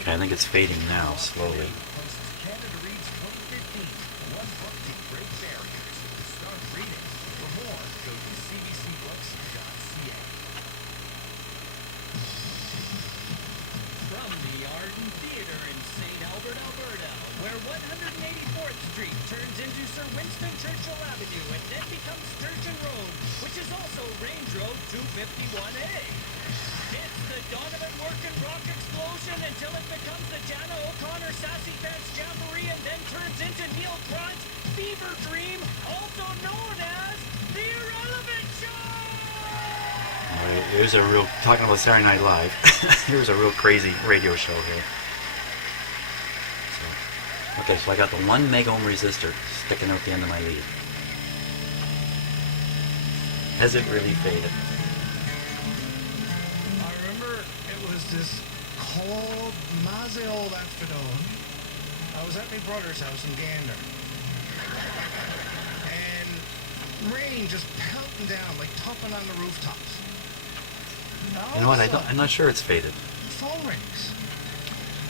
Okay, I think it's fading now, slowly. From the Arden Theater in St. Albert, Alberta, where 184th Street turns into Sir Winston Churchill Avenue and then becomes Sturgeon Road, which is also Range Road 251A. It's the Donovan Workin' Rock Explosion until it becomes the Jana O'Connor Sassy Pants Jamboree and then turns into Neil Grant's Fever Dream, also known as The Irrelevant Show! Here's a real, talking about Saturday Night Live, here's a real crazy radio show here. So, okay, so I got the 1 meg ohm resistor sticking out the end of my lead. Has it really faded? I remember it was this cold, mazzy old afternoon. I was at my brother's house in Gander. And rain just pelting down, like tupping on the rooftops. You know what, I'm not sure it's faded. Phone rings.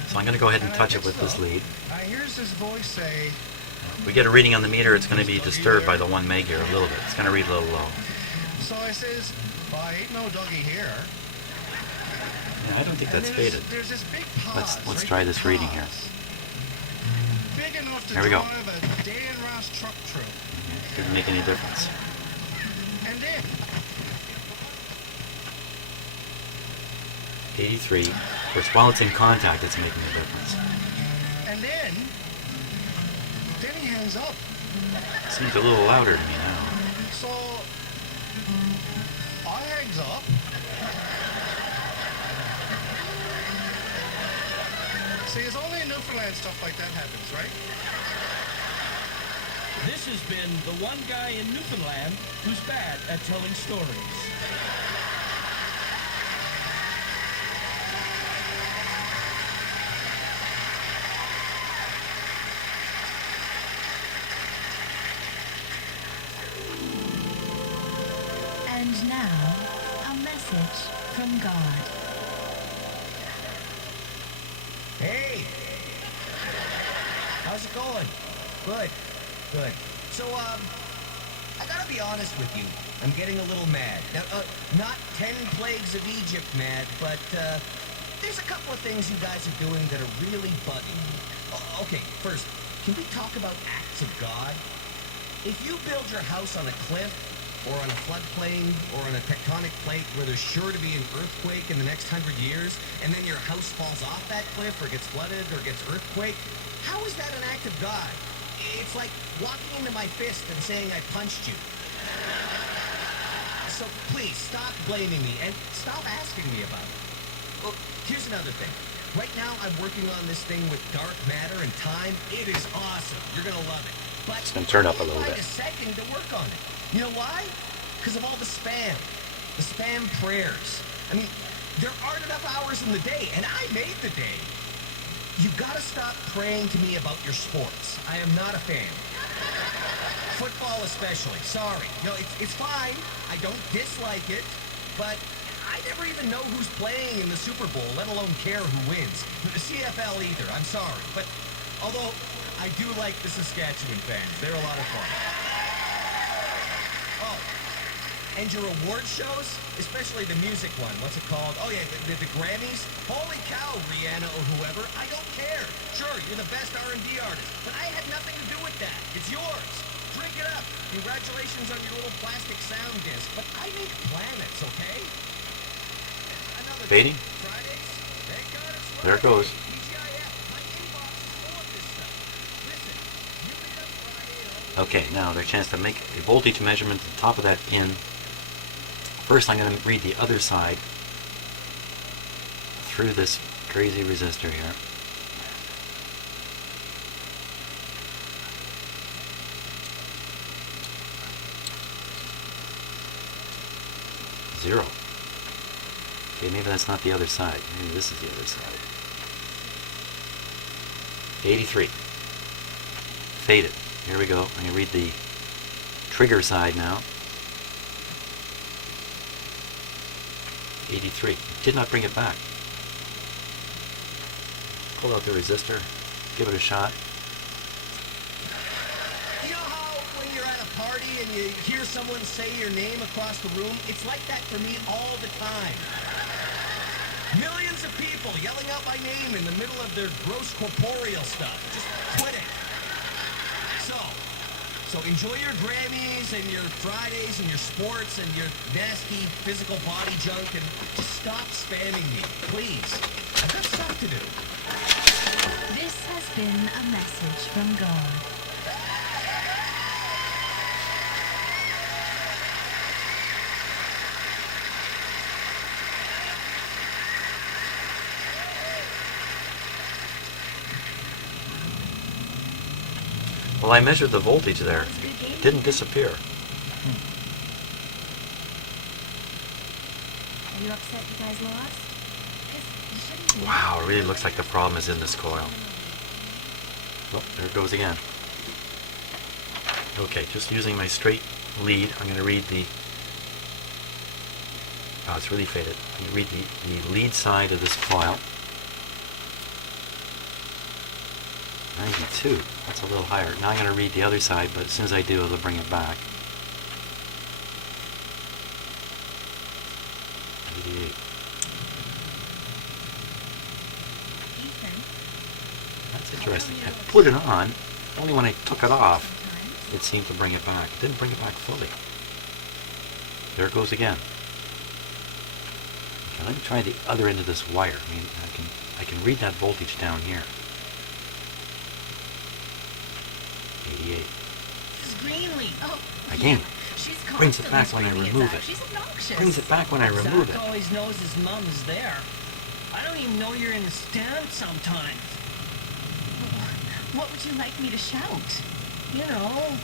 So I'm going to go ahead and touch it with this lead. I hears this voice say, If we get a reading on the meter, it's going to be disturbed by the 1 meg here a little bit. It's going to read a little low. so I says, well, ain't no Dougie here. Yeah, I don't think that's faded. There's this big pause, Let's try this reading here. Big enough to Here we go. drive a Dan Ross truck through. Didn't make any difference. And then 83. Of course, while it's in contact, it's making a difference. And then he hangs up. It seems a little louder to me now. So I hangs up. See, it's only in Newfoundland stuff like that happens, right? This has been the one guy in Newfoundland who's bad at telling stories. And now, a message from God. Hey! How's it going? Good. Good. So, I gotta be honest with you. I'm getting a little mad. Now, not 10 plagues of Egypt mad, but, there's a couple of things you guys are doing that are really bugging me. Okay, first, can we talk about acts of God? If you build your house on a cliff, or on a floodplain, or on a tectonic plate where there's sure to be an earthquake in the next 100 years, and then your house falls off that cliff, or gets flooded, or gets earthquaked, how is that an act of God? It's like walking into my fist and saying I punched you. So please, stop blaming me, and stop asking me about it. Well, here's another thing. Right now, I'm working on this thing with dark matter and time. It is awesome. You're gonna love it. But It's going to turn up a little find bit. a second to work on it. You know why? Because of all the spam prayers. I mean, there aren't enough hours in the day, and I made the day. You've got to stop praying to me about your sports. I am not a fan. Football especially. Sorry. No, it's fine. I don't dislike it, but I never even know who's playing in the Super Bowl, let alone care who wins. The CFL either. I'm sorry. But although I do like the Saskatchewan fans. They're a lot of fun. Oh, and your award shows, especially the music one. What's it called? Oh, yeah, the Grammys. Holy cow, Rihanna or whoever. I don't care. Sure, you're the best R&B artist, but I had nothing to do with that. It's yours. Drink it up. Congratulations on your little plastic sound disc. But I make planets, okay? Another Fading? Fridays. Thank God it's Friday. There it goes. Okay, now there's a chance to make a voltage measurement at the top of that pin. First I'm going to read the other side through this crazy resistor here. Zero. Okay, maybe that's not the other side. Maybe this is the other side. 83. Faded. Here we go. I'm going to read the trigger side now. 83. Did not bring it back. pull out the resistor, give it a shot. You know how when you're at a party and you hear someone say your name across the room? It's like that for me all the time. Millions of people yelling out my name in the middle of their gross corporeal stuff. Just quit it. So enjoy your Grammys and your Fridays and your sports and your nasty physical body junk and just stop spamming me, please. I've got stuff to do. This has been a message from God. Well, I measured the voltage there. It didn't disappear. Are you upset you guys lost? 'Cause you shouldn't be. Wow, it really looks like the problem is in this coil. Oh, there it goes again. Okay, just using my straight lead, I'm going to read the... Oh, it's really faded. I'm going to read the lead side of this coil. 92. That's a little higher. Now I'm going to read the other side, but as soon as I do, it'll bring it back. 88. Ethan, That's interesting. I put it on. Only when I took it off, it seemed to bring it back. It didn't bring it back fully. There it goes again. Okay, let me try the other end of this wire. I mean, I can read that voltage down here. 88. This is Greenleaf. oh, Again. yeah, she's Brings it constantly back when I screaming remove at Zach. it. She's obnoxious. Brings it back when I remove Zach it. always knows his mom is there. I don't even know you're in the stand sometimes. What would you like me to shout? You know.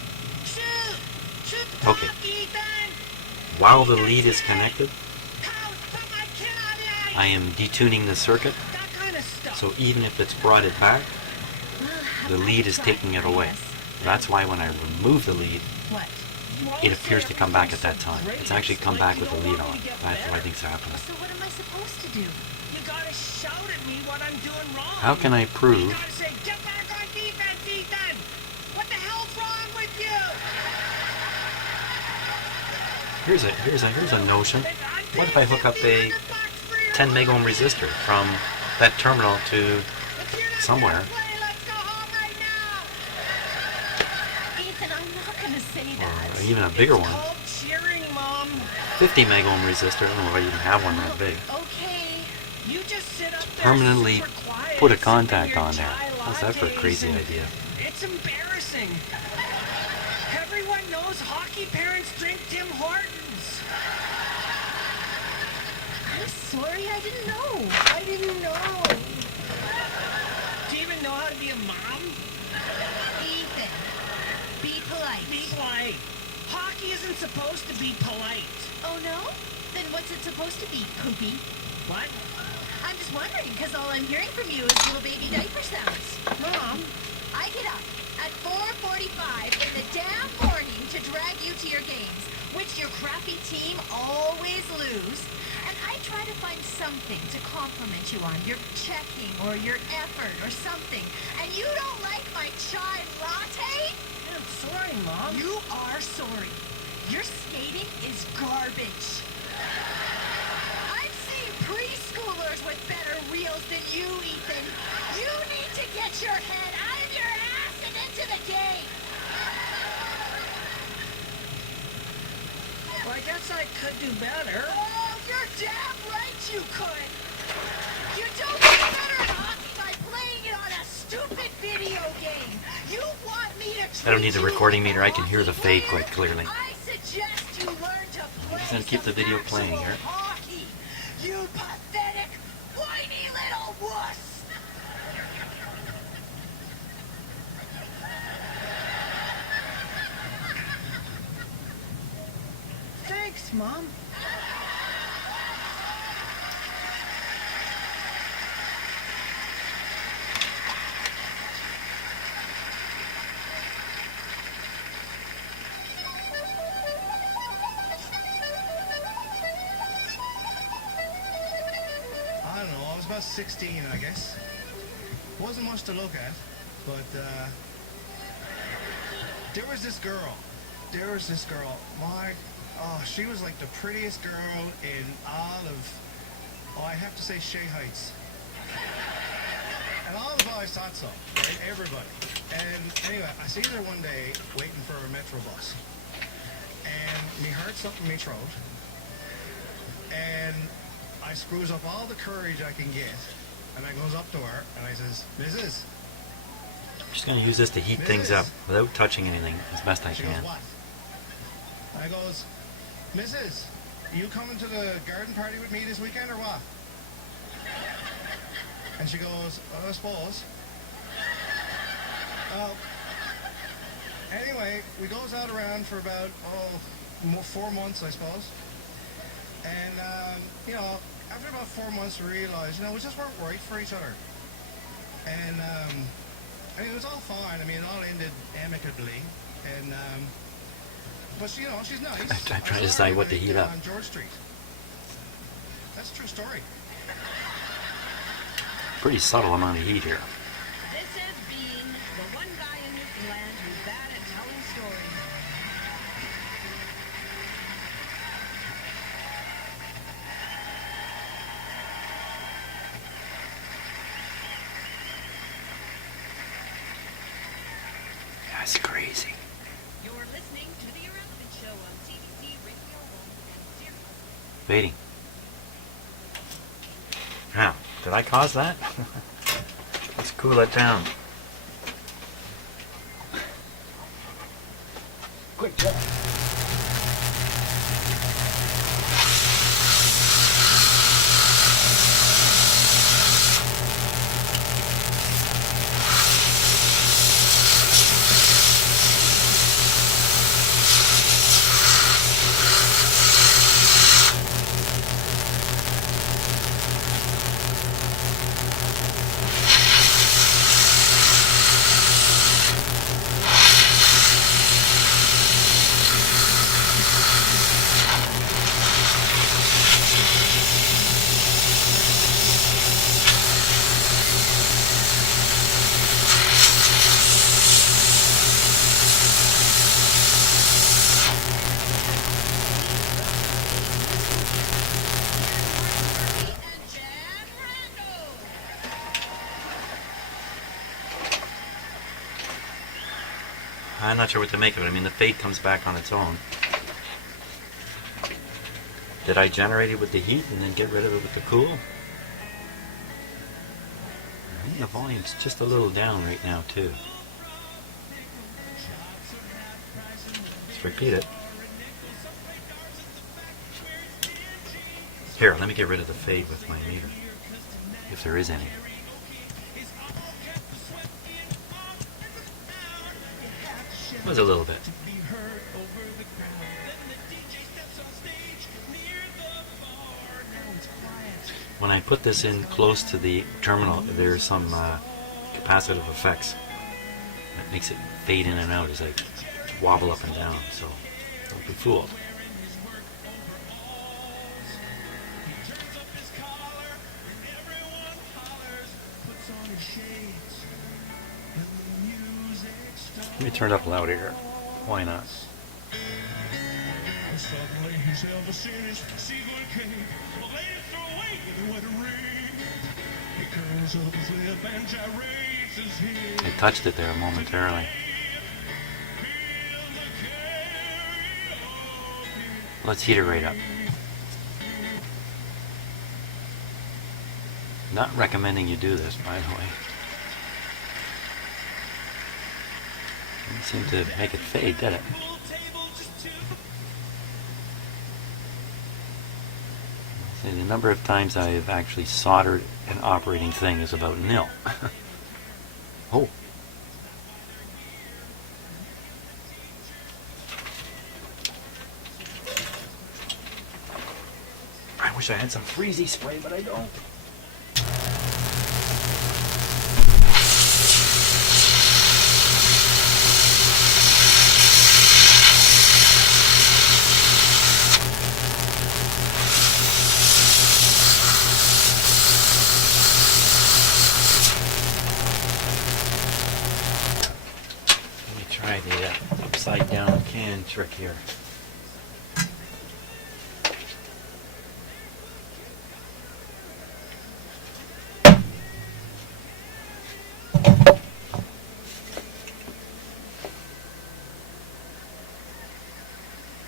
Shoot! Shoot the Okay. clock, Ethan! While the lead is connected, How put my kid on the ice! I am detuning the circuit, That kind of stuff. so even if it's brought it back, Well, have the I lead is tried, taking it I away. guess. That's why when I remove the lead, What? You it always appears say to come back at everything's that so time. great. It's actually come Like back you with the don't lead want on. me to get That's what I better. think's happening. So what am I supposed to do? You gotta shout at me what I'm doing wrong. How can I You prove? gotta say, get back on defense, Ethan! What the hell's wrong with you? Here's a notion. What if I hook up a 10 meg ohm resistor from that terminal to somewhere? Ethan, I'm not gonna say that. Or even a bigger one, Called cheering, Mom. 50 meg ohm resistor. I don't know if I even have one that big. Okay. You just sit up there Permanently super quiet put a and sip contact your on there. chai How's that for a lattes crazy and idea? It's embarrassing. Everyone knows hockey parents drink Tim Hortons. I'm sorry, I didn't know. I didn't know. Do you even know how to be a mom? Ethan, be polite. Be polite. Hockey isn't supposed to be polite. Oh no? Then what's it supposed to be, Poopy? What? I'm just wondering, because all I'm hearing from you is little baby diaper sounds. Mom? I get up at 4:45 in the damn morning to drag you to your games, which your crappy team always lose. And I try to find something to compliment you on, your checking or your effort or something. And you don't like my chai latte? I'm sorry, Mom. You are sorry. Your skating is garbage. I've seen preschoolers with better reels than you, Ethan. You need to get your head out of your ass and into the game. Well, I guess I could do better. Oh, you're damn right you could. You don't get better at hockey by playing it on a stupid video game. You want me to I don't need the treat you recording like meter. a I can hear the hockey fade player? quite clearly. I suggest you learn to play just gonna keep the some video playing actual here. hockey. You pathetic, whiny little wuss. Thanks, Mom. I don't know, I was about 16, I guess. Wasn't much to look at, but there was this girl. She was like the prettiest girl in all of, I have to say, Shea Heights. And all the boys thought so, right? Everybody. And anyway, I see her one day waiting for a metro bus. And me heard something in me throat. And I screws up all the courage I can get. And I goes up to her and I says, Mrs. I'm just going to use this to heat things up without touching anything as best I She goes, can. what? I goes, Mrs. You coming to the garden party with me this weekend or what? And she goes, I suppose. Anyway, we goes out around for about 4 months, I suppose. And you know, after about 4 months, we realized, we just weren't right for each other. And I mean, it was all fine. I mean, it all ended amicably. And but she's nice. I'm trying to decide what to heat up. On George Street. That's a true story. Pretty subtle amount of heat here. This has been the one guy in this land who's bad at telling stories. That's crazy. You're listening to The Irrelevant Show on CBC Radio 1 and Sirius. Waiting. Now, did I cause that? Let's cool it down. Quick job. I'm not sure what to make of it. I mean, the fade comes back on its own. Did I generate it with the heat and then get rid of it with the cool? I think the volume's just a little down right now, too. Let's repeat it. Here, let me get rid of the fade with my meter, if there is any. It was a little bit. When I put this in close to the terminal, there's some capacitive effects. That makes it fade in and out as I wobble up and down, so don't be fooled. Let me turn it up louder here. Why not? I touched it there momentarily. Let's heat it right up. Not recommending you do this, by the way. Didn't seem to make it fade, did it? See, the number of times I have actually soldered an operating thing is about nil. Oh. I wish I had some freezy spray, but I don't. upside down can trick here.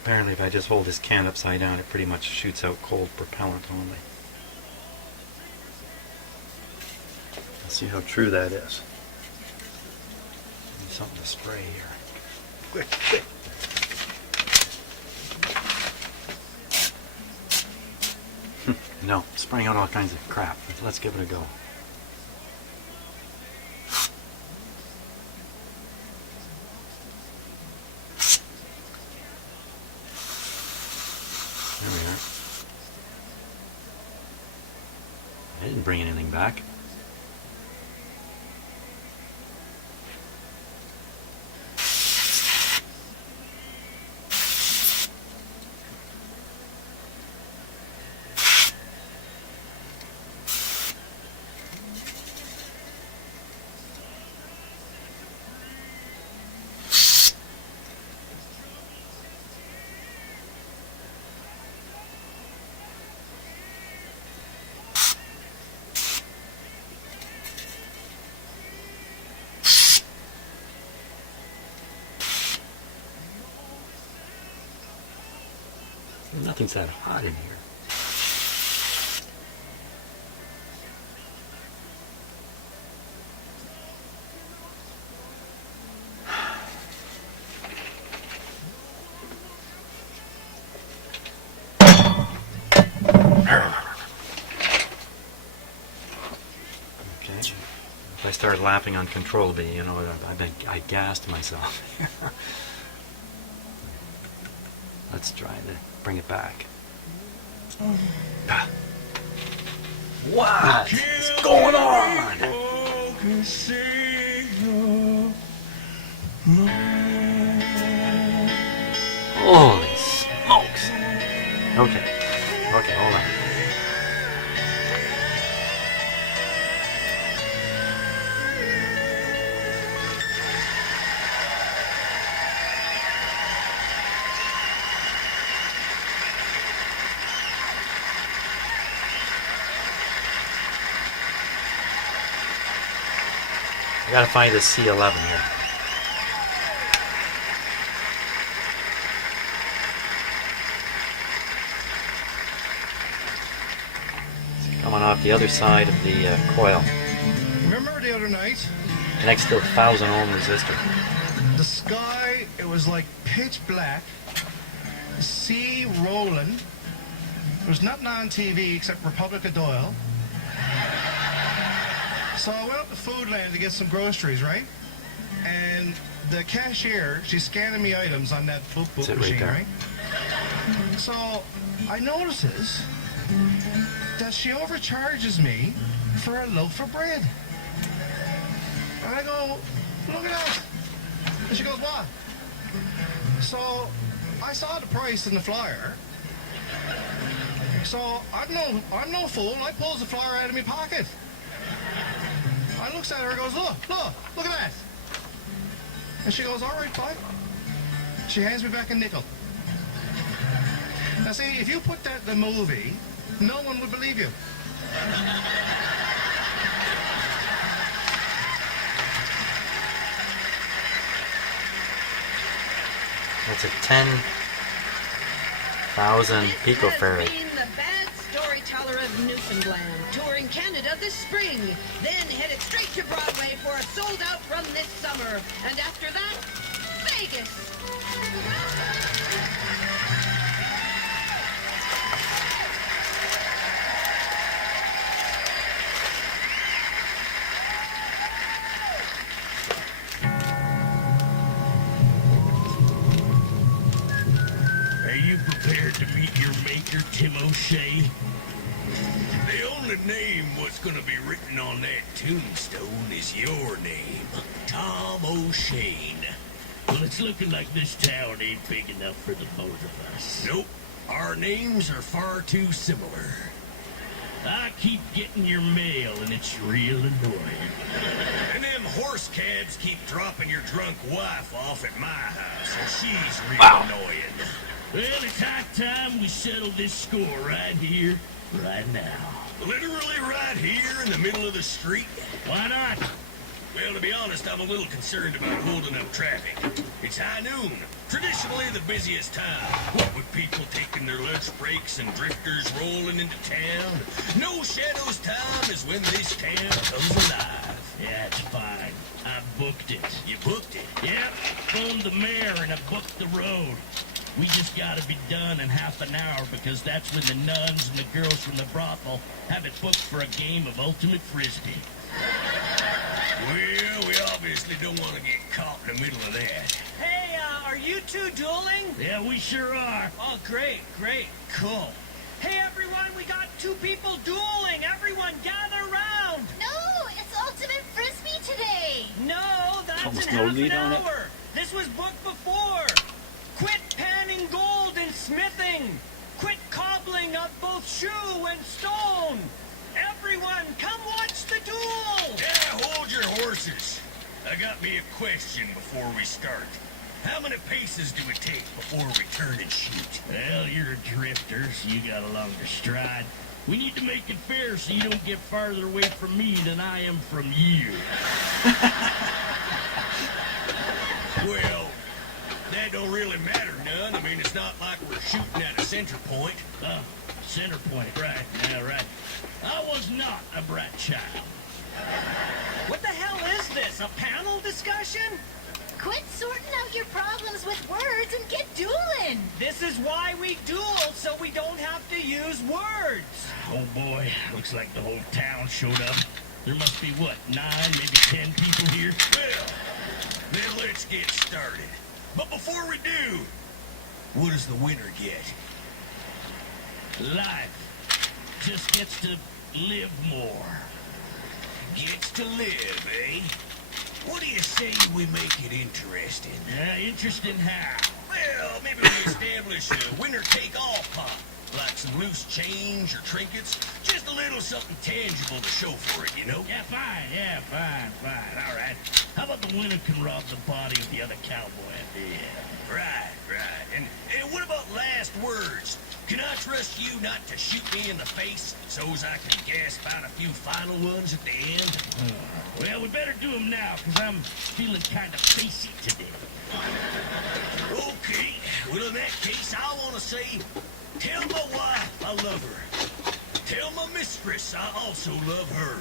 Apparently if I just hold this can upside down, it pretty much shoots out cold propellant only. Let's see how true that is. Need something to spray here. Quick, quick. No, spraying out all kinds of crap. Let's give it a go. There we are. I didn't bring anything back. Nothing's that hot in here. Okay. If I start laughing uncontrollably, you know, I gassed myself. Let's try to bring it back. What is going on? Holy smokes. Okay, hold on. I gotta find the C11 here. It's coming off the other side of the coil. Remember the other night? Connects to a 1,000 ohm resistor. The sky, it was like pitch black. The sea rolling. There was nothing on TV except Republic of Doyle. So I went up to Foodland to get some groceries, right? And the cashier, she's scanning me items on that book machine, right? So I notices that she overcharges me for a loaf of bread. And I go, look at that. And she goes, what? So I saw the price in the flyer. So I'm no fool. I pulls the flyer out of my pocket. I looks at her and goes, look at that. And she goes, all right, fine. She hands me back a nickel. Now see, if you put that in the movie, no one would believe you. That's a 10,000 picofarad. This has been the bad storyteller of Newfoundland, touring Canada this spring, then headed straight to Broadway for a sold-out run this summer, and after that, Vegas. Are you prepared to meet your maker, Tim O'Shea? The only name what's gonna be written on that tombstone is your name, Tom O'Shea. Well, it's looking like this town ain't big enough for the both of us. Nope, our names are far too similar. I keep getting your mail, and it's real annoying. And them horse cabs keep dropping your drunk wife off at my house, and she's real Wow. annoying. Well, it's high time we settle this score right here, right now. Literally right here in the middle of the street. Why not? Well, to be honest, I'm a little concerned about holding up traffic. It's high noon, traditionally the busiest time. What with people taking their lunch breaks and drifters rolling into town, no shadows time is when this town comes alive. Yeah, it's fine. I booked it. You booked it? Yep, phoned the mayor and I booked the road. We just gotta be done in half an hour because that's when the nuns and the girls from the brothel have it booked for a game of ultimate frisbee. Well, we obviously don't want to get caught in the middle of that. Hey, are you two dueling? Yeah, we sure are. Oh, great, cool. Hey, everyone, we got two people dueling. Everyone, gather round. No, it's Ultimate Frisbee today. No, that's Almost in no half lead an on it. hour. This was booked before. Quit panning gold and smithing. Quit cobbling up both shoe and stone. Everyone, come watch the duel. Yeah, hold your horses. I got me a question before we start. How many paces do it take before we turn and shoot? Well, you're a drifter, so you got a longer stride. We need to make it fair so you don't get farther away from me than I am from you. Well, that don't really matter none. I mean, it's not like we're shooting at a center point. Center point, right. Yeah, right. I was not a brat child. What the hell is this? A panel discussion? Quit sorting out your problems with words and get dueling. This is why we duel, so we don't have to use words. Oh boy, looks like the whole town showed up. There must be, what, 9, maybe 10 people here? Well, then let's get started. But before we do, what does the winner get? Life just gets to live more. Gets to live, eh? What do you say we make it interesting? Interesting how? Well, maybe we establish a winner-take-all pot. Like some loose change or trinkets. Just a little something tangible to show for it, you know? Yeah, fine. All right. How about the winner can rob the body of the other cowboy at the end? Right. And what about last words? Can I trust you not to shoot me in the face so's I can gasp out a few final ones at the end? Well, we better do them now, because I'm feeling kind of facey today. Okay, well in that case, I want to say, tell my wife I love her. Tell my mistress I also love her.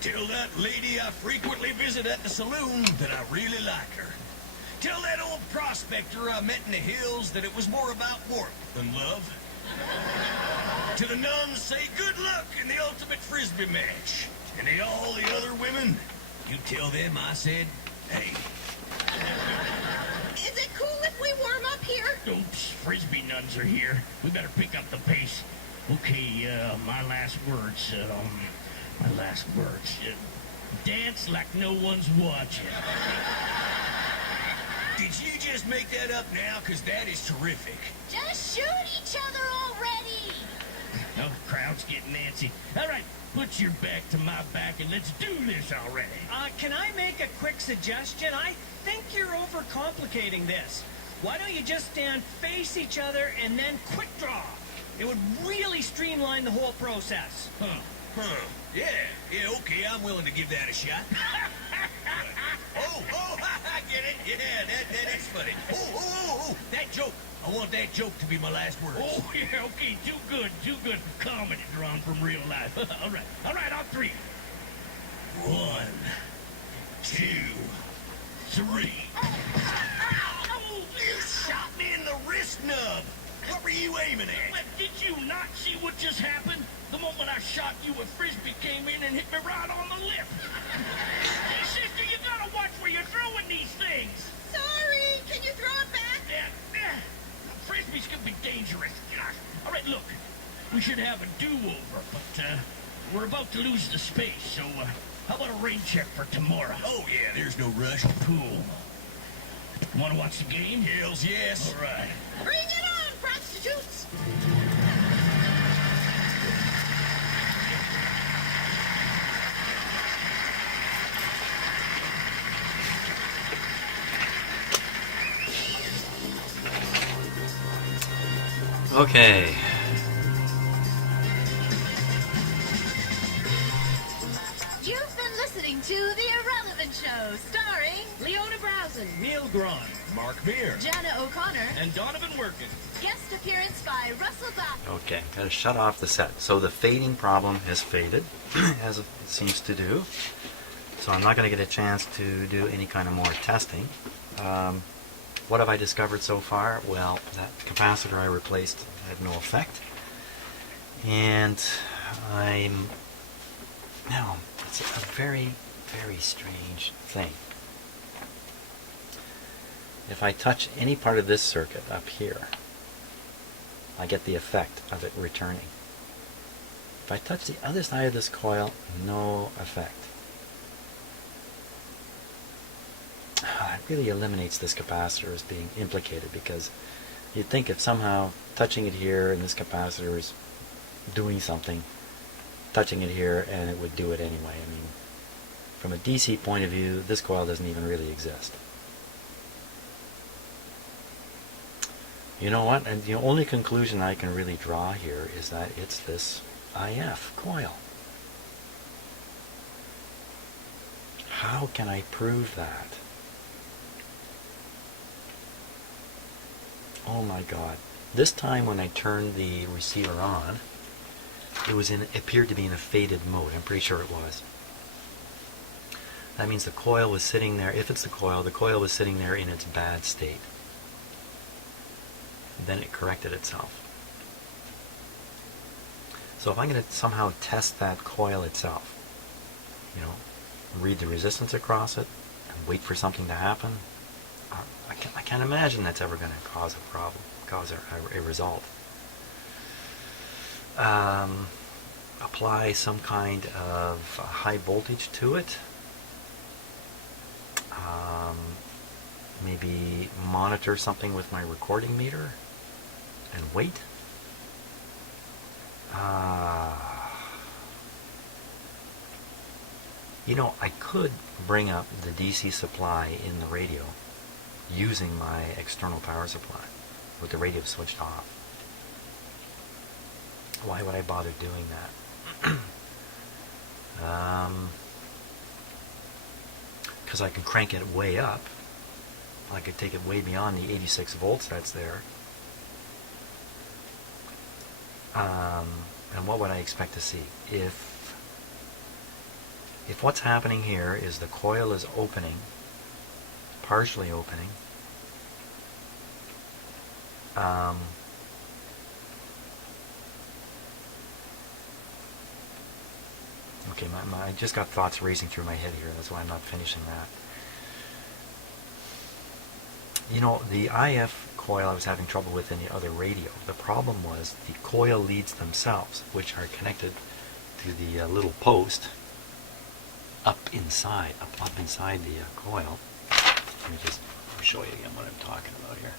Tell that lady I frequently visit at the saloon that I really like her. Tell that old prospector I met in the hills that it was more about warmth than love. To the nuns, say good luck in the ultimate frisbee match. And to all the other women, you tell them I said, hey. Is it cool if we warm up here? Oops, frisbee nuns are here. We better pick up the pace. Okay, my last words. Dance like no one's watching. Did you just make that up now? Because that is terrific. Just shoot each other already. Oh, the crowd's getting antsy. All right, put your back to my back and let's do this already. Can I make a quick suggestion? I think you're overcomplicating this. Why don't you just stand face each other and then quick draw? It would really streamline the whole process. Yeah, okay, I'm willing to give that a shot. I get it. Yeah, that is funny. That joke. I want that joke to be my last words. Oh, yeah, okay, too good. Comedy drawn from real life. All right, on 3. 1, 2, 3. Ow! You shot me in the wrist nub. What were you aiming at? Well, did you not see what just happened? The moment I shot you, a frisbee came in and hit me right on the lip. Hey, sister, you gotta watch where you're throwing these things. Sorry, can you throw it back? Yeah. Frisbees can be dangerous. Gosh. All right, look, we should have a do-over, but we're about to lose the space, so how about a rain check for tomorrow? Oh, yeah, there's no rush. Cool. Want to watch the game? Hells yes. All right. Bring it on, prostitutes! Okay. You've been listening to The Irrelevant Show, starring Leona Browson. Neil Braun. Mark Meir. Jana O'Connor. And Donovan Workin. Guest appearance by Russell Dodd. Okay, gotta shut off the set. So the fading problem has faded, as it seems to do. So I'm not going to get a chance to do any kind of more testing. What have I discovered so far? Well, that capacitor I replaced had no effect. And it's a very, very strange thing. If I touch any part of this circuit up here, I get the effect of it returning. If I touch the other side of this coil, no effect. It really eliminates this capacitor as being implicated, because you'd think if somehow touching it here and this capacitor is doing something, touching it here and it would do it anyway. I mean, from a DC point of view, this coil doesn't even really exist. You know what? And the only conclusion I can really draw here is that it's this IF coil. How can I prove that? Oh my God. This time when I turned the receiver on, it appeared to be in a faded mode. I'm pretty sure it was. That means the coil was sitting there. If it's the coil was sitting there in its bad state. Then it corrected itself. So if I'm going to somehow test that coil itself, read the resistance across it and wait for something to happen, I can't imagine that's ever going to cause a problem, cause a result. Apply some kind of high voltage to it. Maybe monitor something with my recording meter and wait. I could bring up the DC supply in the radio using my external power supply with the radio switched off. Why would I bother doing that? Because I can crank it way up. I could take it way beyond the 86 volts that's there. And what would I expect to see? If what's happening here is the coil is opening, partially opening, okay, I just got thoughts racing through my head here. That's why I'm not finishing that. The IF coil I was having trouble with in the other radio. The problem was the coil leads themselves, which are connected to the little post up inside the coil. Let me just show you again what I'm talking about here.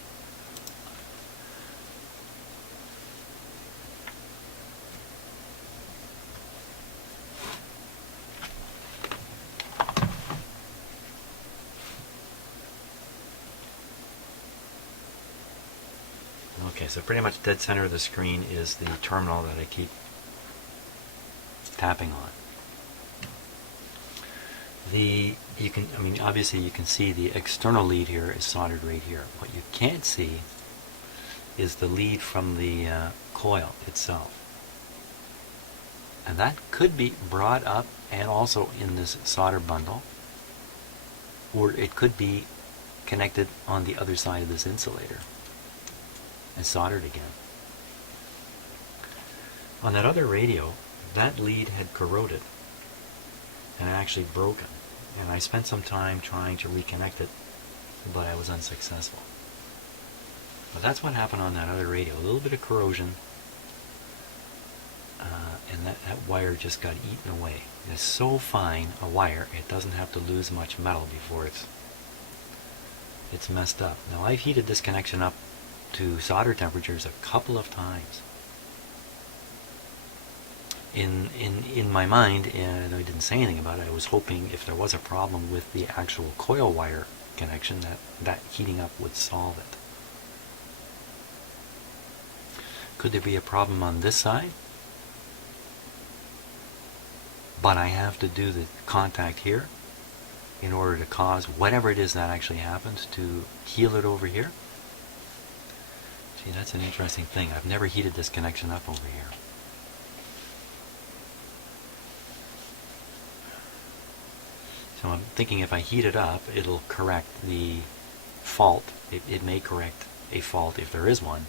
Okay, so pretty much dead center of the screen is the terminal that I keep tapping on. Obviously you can see the external lead here is soldered right here. What you can't see is the lead from the coil itself. And that could be brought up and also in this solder bundle, or it could be connected on the other side of this insulator and soldered again. On that other radio, that lead had corroded and actually broken, and I spent some time trying to reconnect it, but I was unsuccessful. But that's what happened on that other radio. A little bit of corrosion, and that wire just got eaten away. It's so fine a wire, it doesn't have to lose much metal before it's messed up. Now I've heated this connection up to solder temperatures a couple of times. In my mind, and I didn't say anything about it, I was hoping if there was a problem with the actual coil wire connection that heating up would solve it. Could there be a problem on this side? But I have to do the contact here in order to cause whatever it is that actually happens to heal it over here. Gee, that's an interesting thing. I've never heated this connection up over here. So I'm thinking if I heat it up, it'll correct the fault. It may correct a fault, if there is one,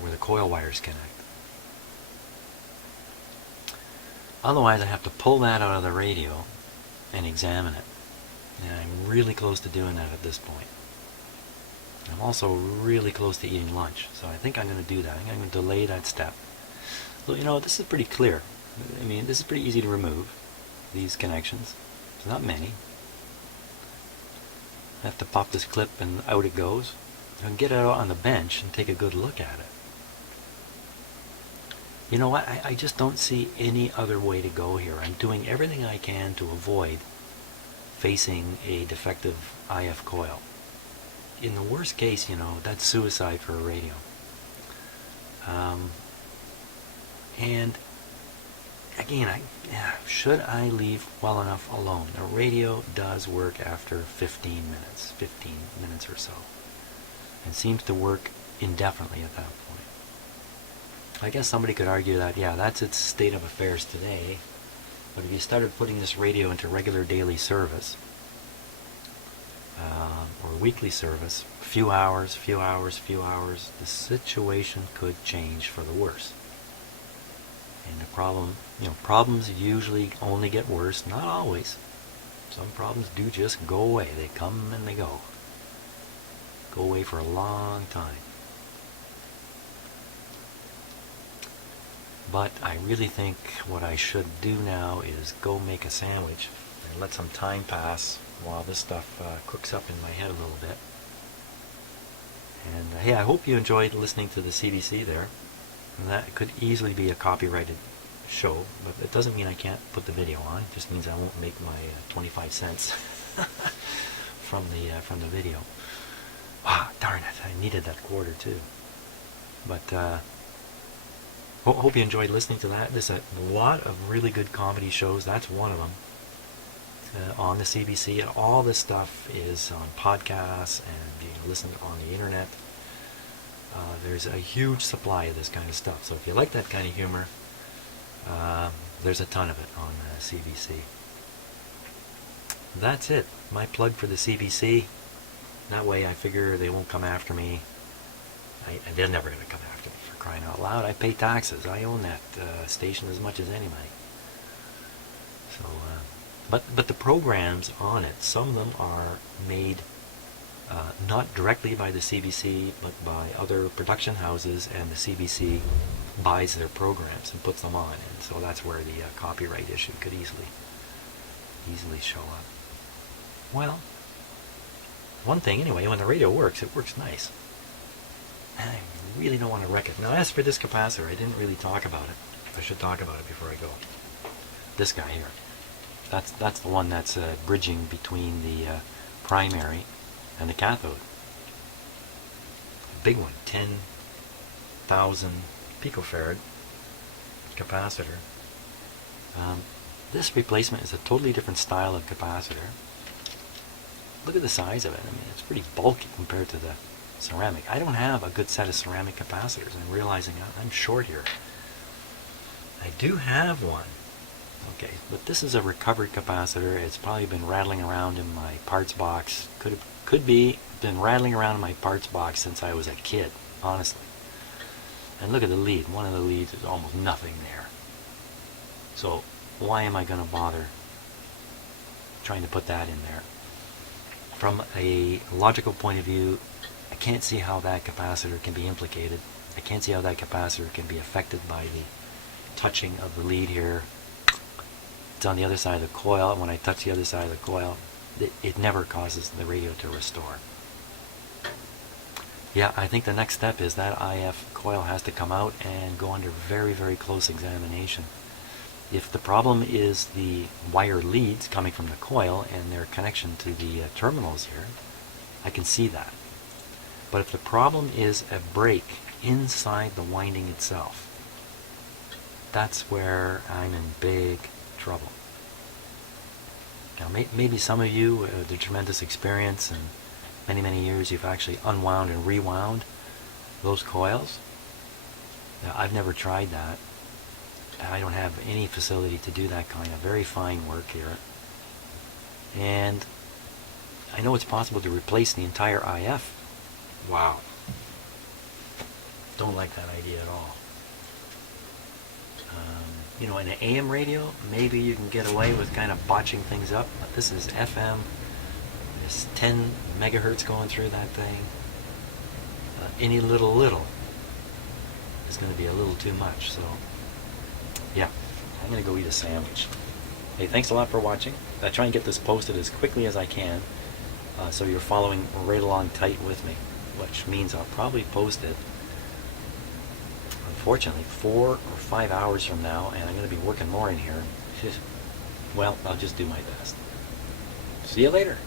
where the coil wires connect. Otherwise, I have to pull that out of the radio and examine it. And I'm really close to doing that at this point. I'm also really close to eating lunch, so I think I'm going to do that. I'm going to delay that step. So, you know, this is pretty clear. I mean, this is pretty easy to remove, these connections. There's not many. I have to pop this clip and out it goes. I can get it out on the bench and take a good look at it. You know what? I just don't see any other way to go here. I'm doing everything I can to avoid facing a defective IF coil. In the worst case, you know, that's suicide for a radio. And again, should I leave well enough alone? The radio does work after 15 minutes or so. It seems to work indefinitely at that point. I guess somebody could argue that, yeah, that's its state of affairs today. But if you started putting this radio into regular daily service, or weekly service, few hours, the situation could change for the worse. And the problem, you know, problems usually only get worse, not always. Some problems do just go away. They come and they go. Go away for a long time. But I really think what I should do now is go make a sandwich and let some time pass while this stuff cooks up in my head a little bit. And hey, I hope you enjoyed listening to the CBC there. And that could easily be a copyrighted show, but it doesn't mean I can't put the video on. It just means I won't make my 25 cents from the video. Ah, darn it! I needed that quarter too. But hope you enjoyed listening to that. There's a lot of really good comedy shows. That's one of them on the CBC, and all this stuff is on podcasts and you can listen on the internet. There's a huge supply of this kind of stuff. So if you like that kind of humor, there's a ton of it on CBC. That's it. My plug for the CBC. That way I figure they won't come after me. They're never going to come after me, for crying out loud. I pay taxes. I own that station as much as anybody. So, but the programs on it, some of them are made not directly by the CBC, but by other production houses, and the CBC buys their programs and puts them on, and so that's where the copyright issue could easily show up. Well, one thing anyway, when the radio works, it works nice. And I really don't want to wreck it. Now, as for this capacitor, I didn't really talk about it. I should talk about it before I go. This guy here. That's the one that's bridging between the primary and the cathode. A big one, 10,000 picofarad capacitor. This replacement is a totally different style of capacitor. Look at the size of it. I mean, it's pretty bulky compared to the ceramic. I don't have a good set of ceramic capacitors. I'm realizing I'm short here. I do have one. Okay, but this is a recovered capacitor. It's probably been rattling around in my parts box. Could be been rattling around in my parts box since I was a kid, honestly. And look at the lead. One of the leads is almost nothing there. So why am I going to bother trying to put that in there? From a logical point of view, I can't see how that capacitor can be implicated. I can't see how that capacitor can be affected by the touching of the lead here. It's on the other side of the coil, and when I touch the other side of the coil, it never causes the radio to restore. Yeah, I think the next step is that IF coil has to come out and go under very, very close examination. If the problem is the wire leads coming from the coil and their connection to the terminals here, I can see that. But if the problem is a break inside the winding itself. That's where I'm in big trouble. Now, maybe some of you, with the tremendous experience and many, many years, you've actually unwound and rewound those coils. Now, I've never tried that. I don't have any facility to do that kind of very fine work here. And I know it's possible to replace the entire IF. Wow. Don't like that idea at all. You know, in an AM radio, maybe you can get away with kind of botching things up, but this is FM. There's 10 megahertz going through that thing. Any little is going to be a little too much. So, yeah, I'm going to go eat a sandwich. Hey, thanks a lot for watching. I try and get this posted as quickly as I can, so you're following right along tight with me, which means I'll probably post it, unfortunately, 4 or 5 hours from now, and I'm going to be working more in here. Well, I'll just do my best. See you later.